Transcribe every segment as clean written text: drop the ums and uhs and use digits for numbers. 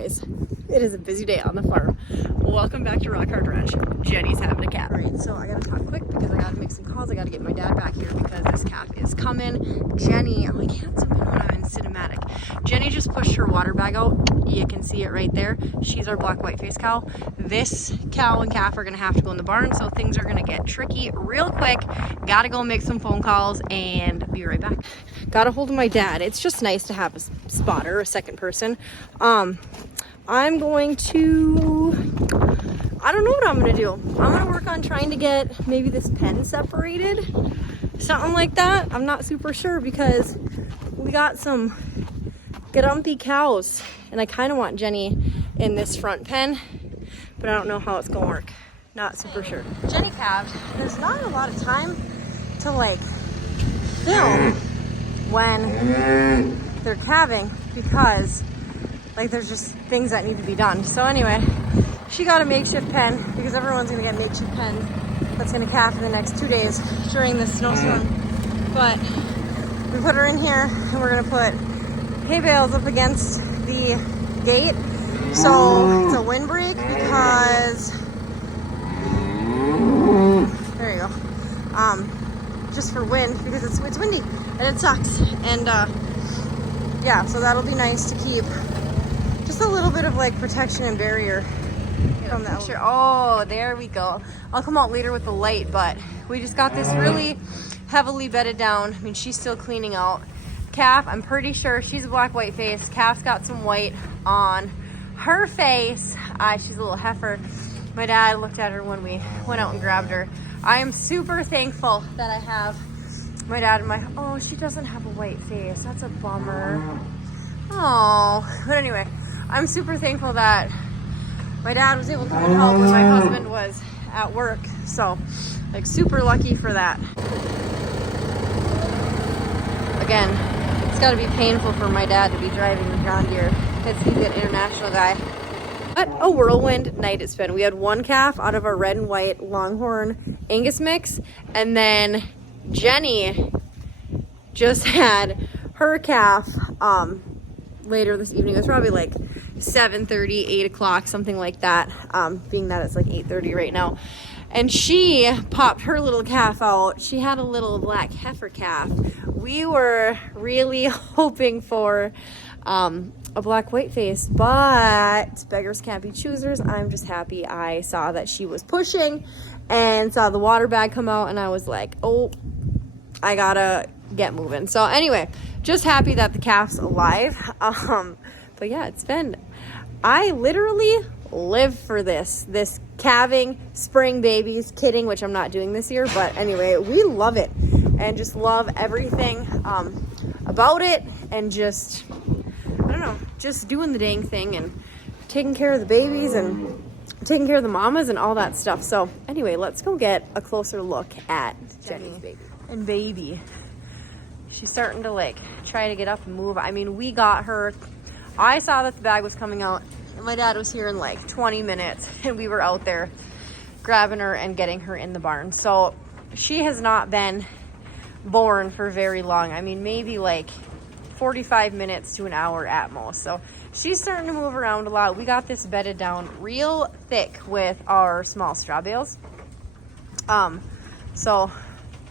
guys, it is a busy day on the farm. Welcome back to Rock Hard Ranch. Jenny's having a calf. All right, so I gotta talk quick because I gotta make some calls. I gotta get my dad back here because this calf is coming. Jenny, I can't zoom in when I'm in cinematic. Jenny just pushed her water bag out. You can see it right there. She's our black white face cow. This cow and calf are gonna have to go in the barn, so things are gonna get tricky real quick. Gotta go make some phone calls and be right back. Got a hold of my dad. It's just nice to have a spotter, a second person. I'm going to, I don't know what I'm gonna do. I'm gonna work on trying to get maybe this pen separated, something like that. I'm not super sure because we got some grumpy cows and I kind of want Jenny in this front pen, but I don't know how it's gonna work. Not super sure. Jenny calved. There's not a lot of time to like film when they're calving because like there's just things that need to be done. So anyway, she got a makeshift pen because everyone's gonna get makeshift pens that's gonna calf in the next 2 days during this snowstorm. But we put her in here and we're gonna put hay bales up against the gate so it's a windbreak because there you go. Just for wind because it's windy and it sucks. And yeah, so that'll be nice to keep just a little bit of like protection and barrier from the picture. Oh, there we go. I'll come out later with the light, but we just got this really heavily bedded down. I mean, she's still cleaning out. Calf, I'm pretty sure she's a black white face. Calf's got some white on her face. She's a little heifer. My dad looked at her when we went out and grabbed her. I am super thankful that I have my dad in my, oh, she doesn't have a white face. That's a bummer. Oh, but anyway, I'm super thankful that my dad was able to come and help when my husband was at work. So, like, super lucky for that. Again, it's got to be painful for my dad to be driving the John Deere because he's an international guy. What a whirlwind night it's been. We had one calf out of our red and white Longhorn Angus mix, and then Jenny just had her calf later this evening. It was probably like 7:30, 8 o'clock, something like that, being that it's like 8:30 right now. And she popped her little calf out. She had a little black heifer calf. We were really hoping for a black white face, but beggars can't be choosers. I'm just happy I saw that she was pushing and saw the water bag come out, and I was like, oh, I gotta get moving. So anyway, just happy that the calf's alive. But yeah, it's been, I literally live for this calving, spring babies, kidding, which I'm not doing this year, but anyway, we love it and just love everything about it, and just, I don't know, just doing the dang thing and taking care of the babies and taking care of the mamas and all that stuff. So anyway, let's go get a closer look at Jenny's baby. And baby, she's starting to like try to get up and move. I mean, we got her, I saw that the bag was coming out and my dad was here in like 20 minutes and we were out there grabbing her and getting her in the barn. So she has not been born for very long. I mean, maybe like 45 minutes to an hour at most. So she's starting to move around a lot. We got this bedded down real thick with our small straw bales. So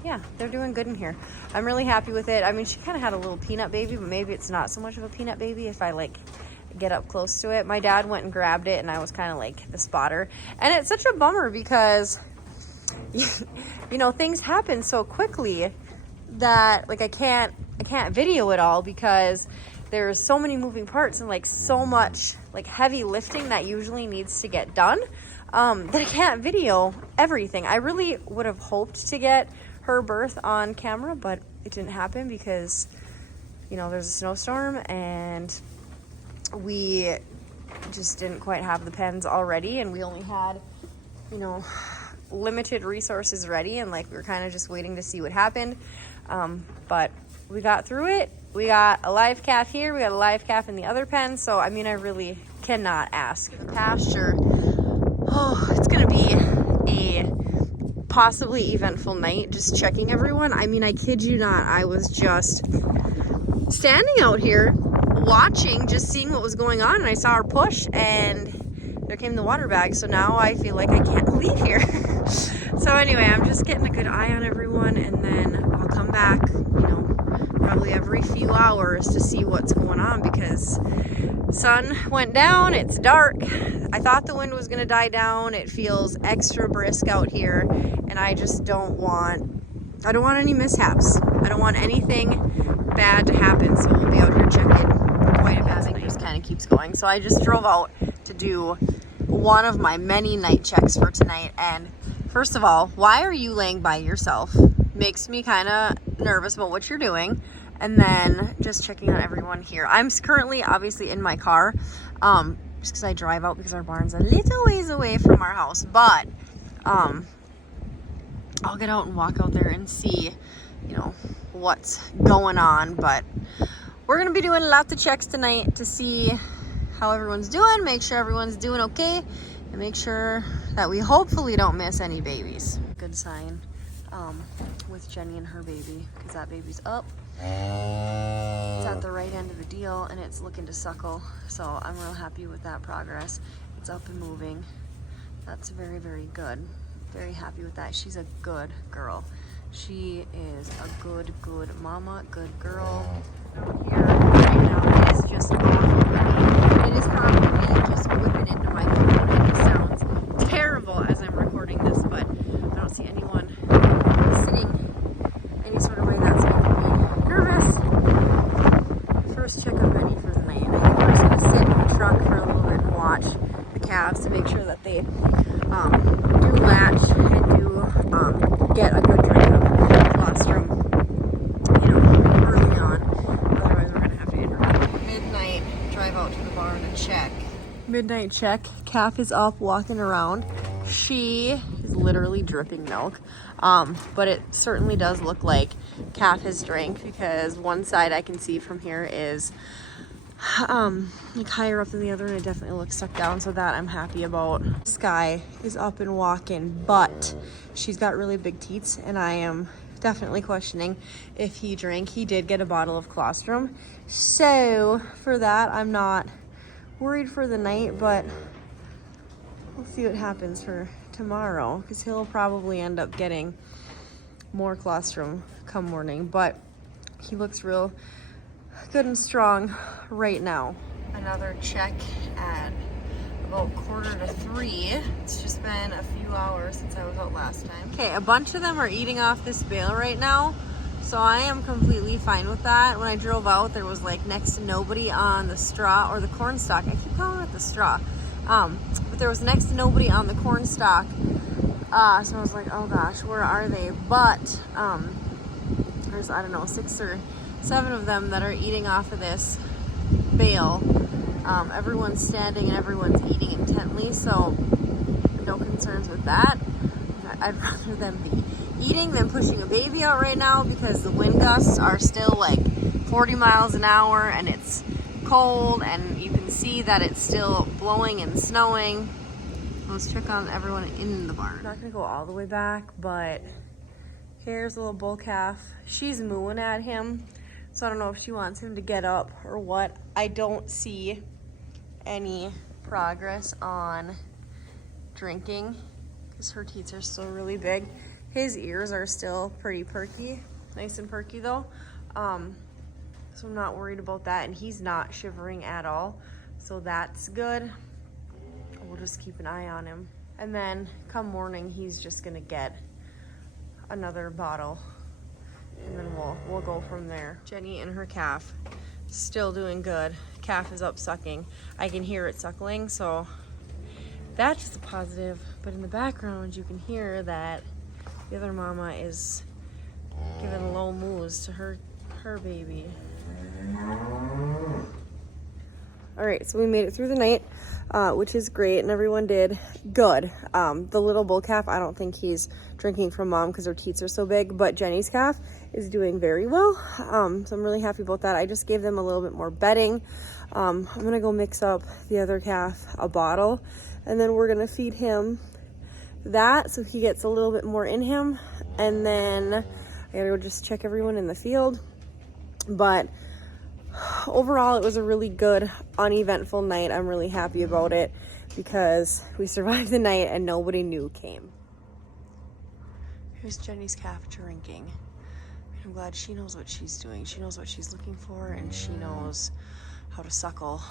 yeah, they're doing good in here. I'm really happy with it. I mean, she kind of had a little peanut baby, but maybe it's not so much of a peanut baby if I like get up close to it. My dad went and grabbed it and I was kind of like the spotter. And it's such a bummer because, you know, things happen so quickly that like I can't video it all because there's so many moving parts and like so much like heavy lifting that usually needs to get done that I can't video everything. I really would have hoped to get her birth on camera, but it didn't happen because, you know, there's a snowstorm and we just didn't quite have the pens all ready, and we only had, you know, limited resources ready, and like we were kind of just waiting to see what happened. But we got through it. We got a live calf here, we got a live calf in the other pen, so I mean, I really cannot ask. The pasture, oh, it's gonna be a possibly eventful night, just checking everyone. I mean, I kid you not, I was just standing out here watching, just seeing what was going on, and I saw her push, and there came the water bag. So now I feel like I can't leave here. So anyway, I'm just getting a good eye on everyone, and then I'll come back, you know, probably every few hours to see what's going on, because sun went down, it's dark. I thought the wind was gonna die down. It feels extra brisk out here, and I just don't want any mishaps. I don't want anything bad to happen, so we'll be out here checking quite a bit. It just kind of keeps going. So I just drove out to do one of my many night checks for tonight, and first of all, why are you laying by yourself? Makes me kind of nervous about what you're doing. And then just checking on everyone here. I'm currently obviously in my car, just because I drive out because our barn's a little ways away from our house. But I'll get out and walk out there and see, you know, what's going on. But we're gonna be doing lots of checks tonight to see how everyone's doing, make sure everyone's doing okay, and make sure that we hopefully don't miss any babies. Good sign with Jenny and her baby, because that baby's up. It's at the right end of the deal, and it's looking to suckle, so I'm real happy with that progress. It's up and moving. That's very, very good. Very happy with that. She's a good girl. She is a good mama, good girl. Out here right now, it is just awful. It is probably just whipping into my phone, and it sounds terrible as I'm recording this, but I don't see anyone sitting any sort of way that's making me nervous. First check on Benny for the night. I think we're just gonna sit in the truck for a little bit and watch the calves to make sure that they do latch and do get a good drink of colostrum, you know, early on. Otherwise, we're gonna have to interrupt. Midnight, drive out to the barn and check. Midnight check. Calf is up, walking around. She is literally dripping milk. But it certainly does look like calf has drank, because one side I can see from here is like higher up than the other, and it definitely looks sucked down, so that I'm happy about. Sky is up and walking, but she's got really big teats, and I am definitely questioning if he drank. He did get a bottle of colostrum, so for that I'm not worried for the night, but we'll see what happens for tomorrow, because he'll probably end up getting more colostrum come morning, but he looks real good and strong right now. Another check at about 2:45. It's just been a few hours since I was out last time. Okay, a bunch of them are eating off this bale right now, so I am completely fine with that. When I drove out, there was like next to nobody on the straw, or the corn stalk. I keep calling it the straw. But there was next to nobody on the corn stalk. So I was like, oh gosh, where are they? But there's, I don't know, 6 or 7 of them that are eating off of this bale. Everyone's standing and everyone's eating intently, so no concerns with that. I'd rather them be eating than pushing a baby out right now, because the wind gusts are still like 40 miles an hour, and it's cold, and you can see that it's still blowing and snowing. Let's check on everyone in the barn. I'm not gonna go all the way back, but here's a little bull calf. She's mooing at him, so I don't know if she wants him to get up or what. I don't see any progress on drinking, because her teats are still really big. His ears are still pretty perky, nice and perky though. So I'm not worried about that, and he's not shivering at all, so that's good. We'll just keep an eye on him, and then come morning he's just gonna get another bottle, and then we'll go from there. Jenny and her calf still doing good. Calf is up sucking. I can hear it suckling, so that's just a positive. But in the background you can hear that the other mama is giving low moos to her baby. All right, so we made it through the night, which is great, and everyone did good. The little bull calf, I don't think he's drinking from mom because her teats are so big, but Jenny's calf is doing very well. So I'm really happy about that. I just gave them a little bit more bedding. I'm gonna go mix up the other calf a bottle, and then we're gonna feed him that so he gets a little bit more in him. And then I gotta go just check everyone in the field. But overall, it was a really good, uneventful night. I'm really happy about it because we survived the night and nobody new came. Here's Jenny's calf drinking. I'm glad she knows what she's doing. She knows what she's looking for, and she knows how to suckle.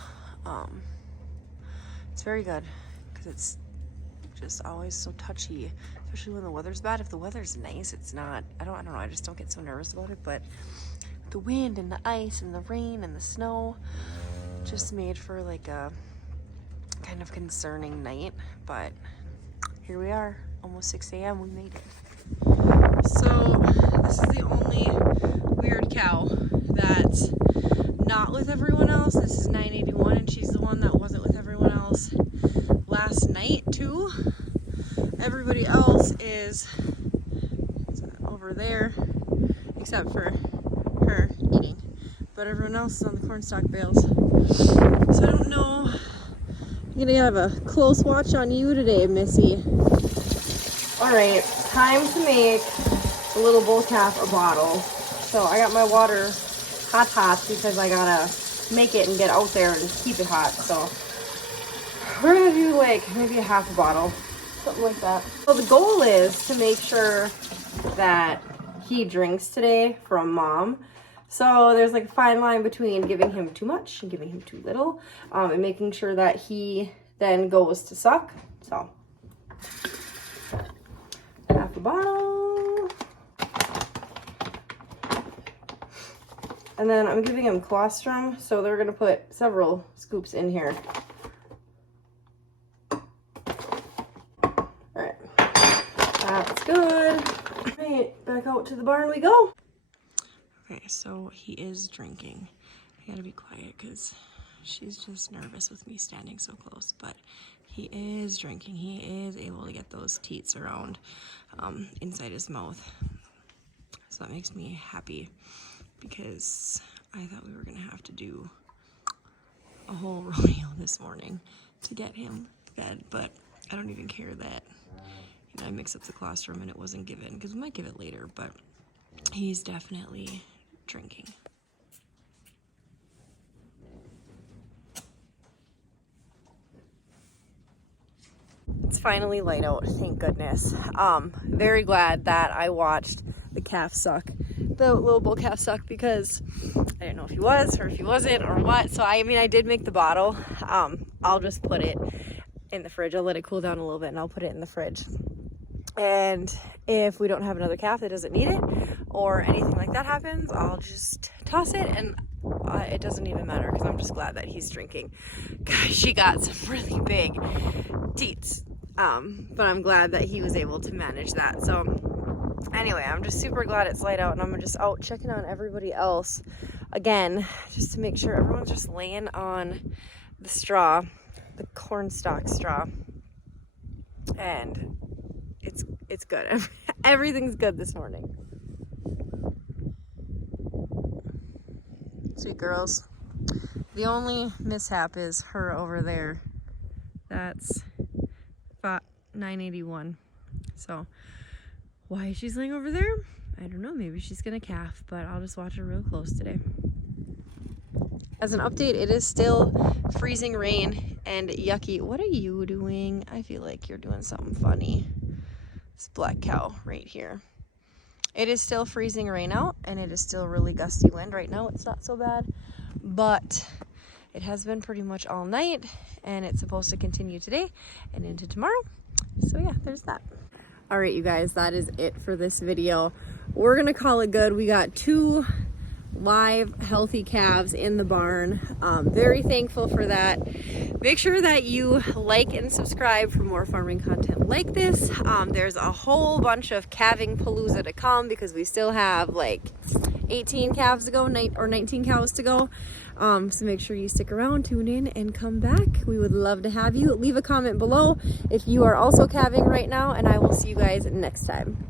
It's very good because it's just always so touchy, especially when the weather's bad. If the weather's nice, it's not. I don't know. I just don't get so nervous about it. But the wind and the ice and the rain and the snow just made for like a kind of concerning night. But here we are, almost 6 a.m. We made it. So this is the only weird cow that's not with everyone else. This is 981, and she's the one that wasn't with everyone else last night too. Everybody else is over there except for her eating, but everyone else is on the cornstalk bales. So I don't know. I'm gonna have a close watch on you today, Missy. All right, time to make the little bull calf a bottle. So I got my water hot because I gotta make it and get out there and keep it hot. So we're gonna do like maybe a half a bottle, something like that. So the goal is to make sure that he drinks today from mom. So there's like a fine line between giving him too much and giving him too little, and making sure that he then goes to suck. So half a bottle. And then I'm giving him colostrum, so they're gonna put several scoops in here. All right, that's good. All right, back out to the barn we go. Okay, so he is drinking. I gotta be quiet because she's just nervous with me standing so close, but he is drinking. He is able to get those teats around inside his mouth. So that makes me happy because I thought we were gonna have to do a whole rodeo this morning to get him fed, but I don't even care that, you know, I mix up the colostrum and it wasn't given, because we might give it later, but he's definitely drinking. It's finally light out, thank goodness. Very glad that I watched the calf suck, the little bull calf suck, because I didn't know if he was or if he wasn't or what. So I mean, I did make the bottle. I'll just put it in the fridge. I'll let it cool down a little bit and I'll put it in the fridge. And if we don't have another calf that doesn't need it or anything like that happens, I'll just toss it, and it doesn't even matter because I'm just glad that he's drinking. Gosh, she got some really big teats. But I'm glad that he was able to manage that. So anyway, I'm just super glad it's light out, and I'm just out checking on everybody else again, just to make sure everyone's just laying on the straw, the cornstalk straw, and it's good. Everything's good this morning. Sweet girls. The only mishap is her over there. That's 981. So why she's laying over there, I don't know. Maybe she's gonna calf, but I'll just watch her real close today. As an update, it is still freezing rain and yucky. What are you doing? I feel like you're doing something funny. This black cow right here. It is still freezing rain out, and it is still really gusty wind. Right now it's not so bad, but it has been pretty much all night, and it's supposed to continue today and into tomorrow. So yeah, there's that. All right, you guys, that is it for this video. We're gonna call it good. We got 2 live healthy calves in the barn. Very thankful for that. Make sure that you like and subscribe for more farming content like this. There's a whole bunch of calving palooza to come because we still have like 18 calves to go, or 19 cows to go. So make sure you stick around, tune in, and come back. We would love to have you. Leave a comment below if you are also calving right now, and I will see you guys next time.